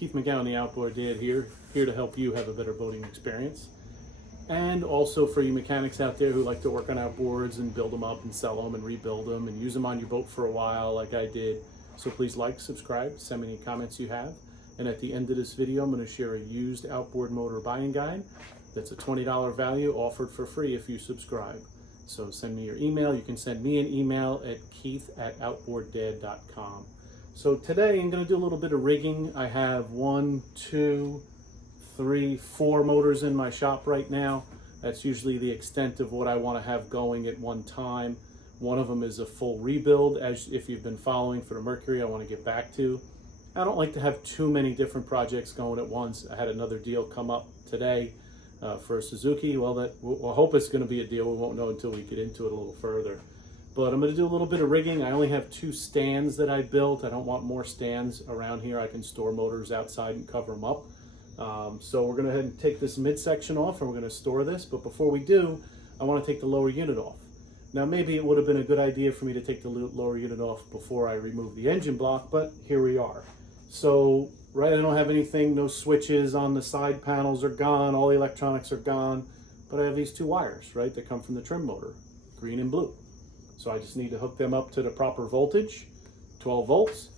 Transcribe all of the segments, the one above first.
Keith McGowan, the Outboard Dad here to help you have a better boating experience. And also for you mechanics out there who like to work on outboards and build them up and sell them and rebuild them and use them on your boat for a while like I did. So please like, subscribe, send me any comments you have. And at the end of this video, I'm going to share a used outboard motor buying guide that's a $20 value offered for free if you subscribe. So send me your email. You can send me an email at keith@outboarddad.com. So today I'm going to do a little bit of rigging. I have 1, 2, 3, 4 motors in my shop right now. That's usually the extent of what I want to have going at one time. One of them is a full rebuild, as if you've been following for the Mercury, I want to get back to. I don't like to have too many different projects going at once. I had another deal come up today for a Suzuki. Well, we'll hope it's going to be a deal. We won't know until we get into it a little further. But I'm going to do a little bit of rigging. I only have 2 stands that I built. I don't want more stands around here. I can store motors outside and cover them up. So we're going to go ahead and take this midsection off and we're going to store this. But before we do, I want to take the lower unit off. Now maybe it would have been a good idea for me to take the lower unit off before I remove the engine block, but here we are. So, right, I don't have anything, no switches on the side panels are gone, all the electronics are gone, but I have these 2 wires, right, that come from the trim motor, green and blue. So I just need to hook them up to the proper voltage, 12 volts,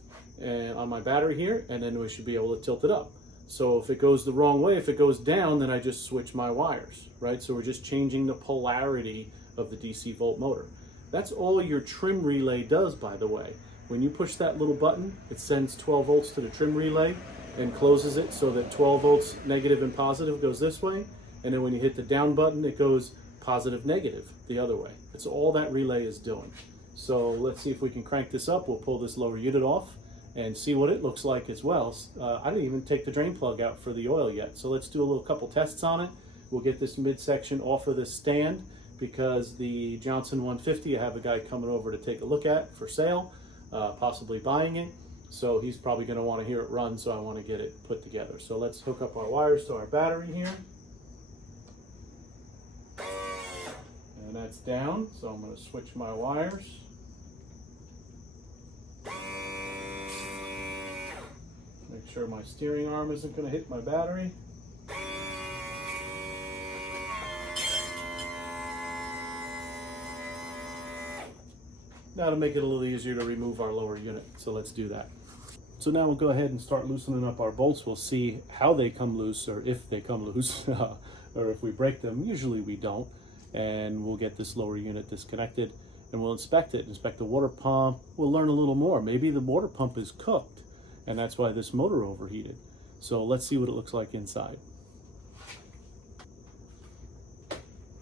and on my battery here, and then we should be able to tilt it up. So if it goes the wrong way, if it goes down, then I just switch my wires, right? So we're just changing the polarity of the DC volt motor. That's all your trim relay does, by the way. When you push that little button, it sends 12 volts to the trim relay and closes it so that 12 volts negative and positive goes this way. And then when you hit the down button, it goes positive negative the other way. That's all that relay is doing. So let's see if we can crank this up. We'll pull this lower unit off and see what it looks like as well. I didn't even take the drain plug out for the oil yet. So let's do a couple tests on it. We'll get this midsection off of this stand because the Johnson 150, I have a guy coming over to take a look at for sale, possibly buying it. So he's probably going to want to hear it run, so I want to get it put together. So let's hook up our wires to our battery here. And that's down, so I'm going to switch my wires. Make sure my steering arm isn't going to hit my battery. Now to make it a little easier to remove our lower unit, so let's do that. So now we'll go ahead and start loosening up our bolts. We'll see how they come loose, or if they come loose, or if we break them. Usually we don't. And we'll get this lower unit disconnected and we'll inspect it, inspect the water pump. We'll learn a little more. Maybe the water pump is cooked and that's why this motor overheated. So let's see what it looks like inside.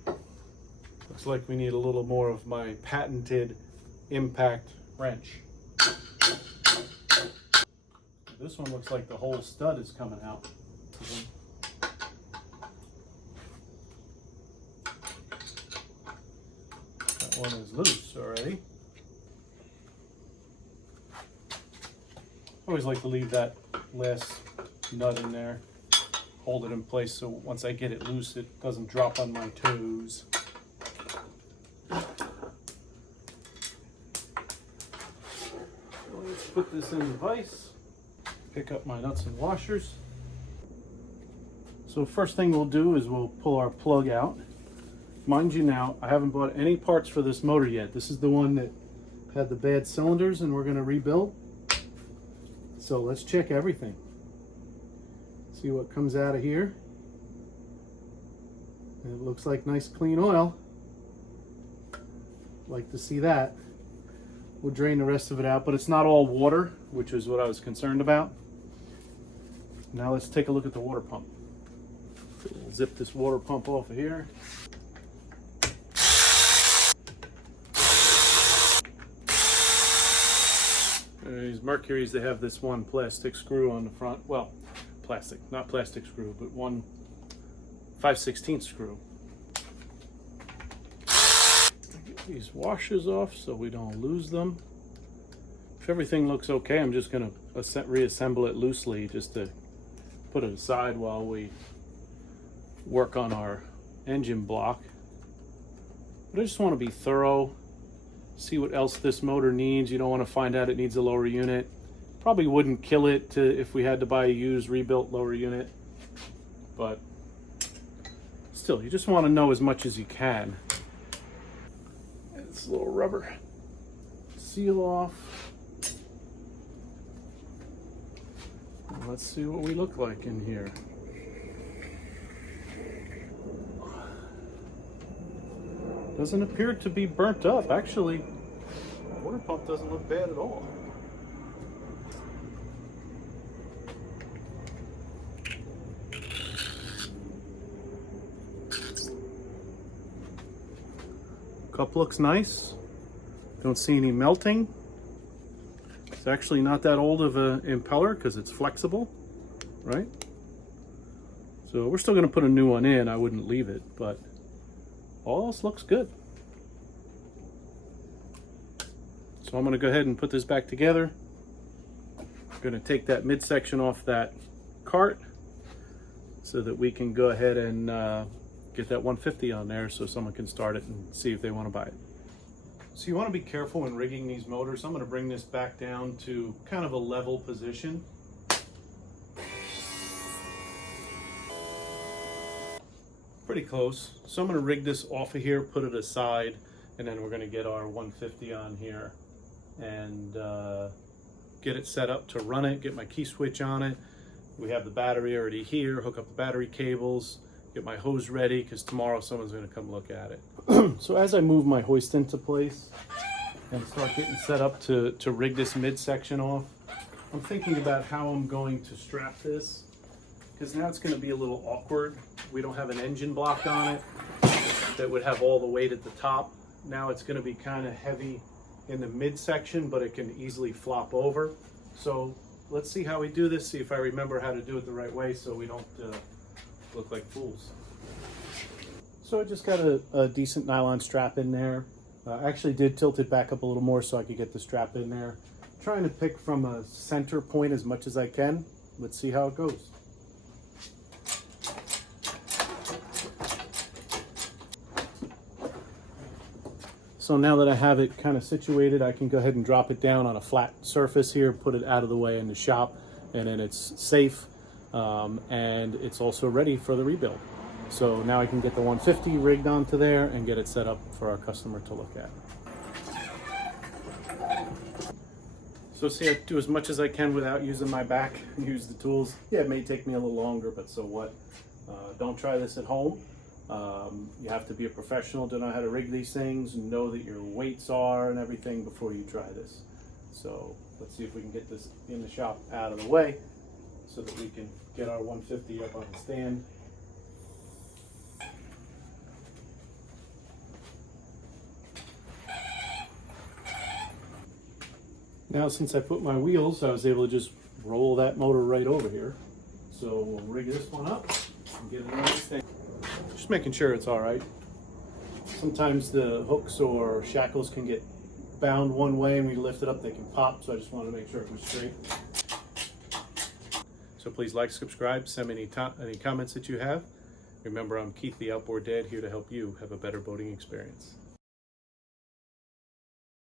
Looks like we need a little more of my patented impact wrench. This one looks like the whole stud is coming out. That one is loose already. I always like to leave that last nut in there, hold it in place so once I get it loose it doesn't drop on my toes. Let's put this in the vise, pick up my nuts and washers. So first thing we'll do is we'll pull our plug out. Mind you now, I haven't bought any parts for this motor yet. This is the one that had the bad cylinders and we're going to rebuild. So let's check everything. See what comes out of here. And it looks like nice clean oil. Like to see that. We'll drain the rest of it out, but it's not all water, which is what I was concerned about. Now let's take a look at the water pump. We'll zip this water pump off of here. These Mercuries, they have this one plastic screw on the front. Well, plastic, not plastic screw, but one 5/16 screw. Get these washers off so we don't lose them. If everything looks okay, I'm just going to reassemble it loosely just to put it aside while we work on our engine block. But I just want to be thorough, see what else this motor needs. You don't want to find out it needs a lower unit Probably wouldn't kill it if we had to buy a used rebuilt lower unit, but still, you just want to know as much as you can. This little rubber seal off. Let's see what we look like in here. Doesn't appear to be burnt up. Actually, the water pump doesn't look bad at all. Cup looks nice. Don't see any melting. It's actually not that old of an impeller because it's flexible, right? So we're still going to put a new one in. I wouldn't leave it, but all else looks good. So I'm going to go ahead and put this back together. I'm going to take that midsection off that cart so that we can go ahead and get that 150 on there so someone can start it and see if they want to buy it. So you want to be careful when rigging these motors. I'm going to bring this back down to kind of a level position. Pretty close. So I'm going to rig this off of here, put it aside, and then we're going to get our 150 on here and get it set up to run it, get my key switch on it. We have the battery already here, hook up the battery cables, get my hose ready because tomorrow someone's going to come look at it. So as I move my hoist into place and start getting set up to rig this midsection off, I'm thinking about how I'm going to strap this because now it's going to be a little awkward. We don't have an engine block on it that would have all the weight at the top. Now it's going to be kind of heavy in the midsection, but it can easily flop over. So let's see how we do this, see if I remember how to do it the right way so we don't look like fools. So I just got a decent nylon strap in there. I actually did tilt it back up a little more so I could get the strap in there. Trying to pick from a center point as much as I can. Let's see how it goes. So now that I have it kind of situated, I can go ahead and drop it down on a flat surface here, put it out of the way in the shop, and then it's safe. And it's also ready for the rebuild. So now I can get the 150 rigged onto there and get it set up for our customer to look at. So see, I do as much as I can without using my back and use the tools. Yeah, it may take me a little longer, but so what? Don't try this at home. You have to be a professional to know how to rig these things and know that your weights are and everything before you try this. So let's see if we can get this in the shop out of the way so that we can get our 150 up on the stand. Now since I put my wheels, I was able to just roll that motor right over here. So we'll rig this one up and get it on the stand. Just making sure it's all right. Sometimes the hooks or shackles can get bound one way and we lift it up, they can pop. So I just wanted to make sure it was straight. So please like, subscribe, send me any comments that you have. Remember, I'm Keith, the Outboard Dad, here to help you have a better boating experience.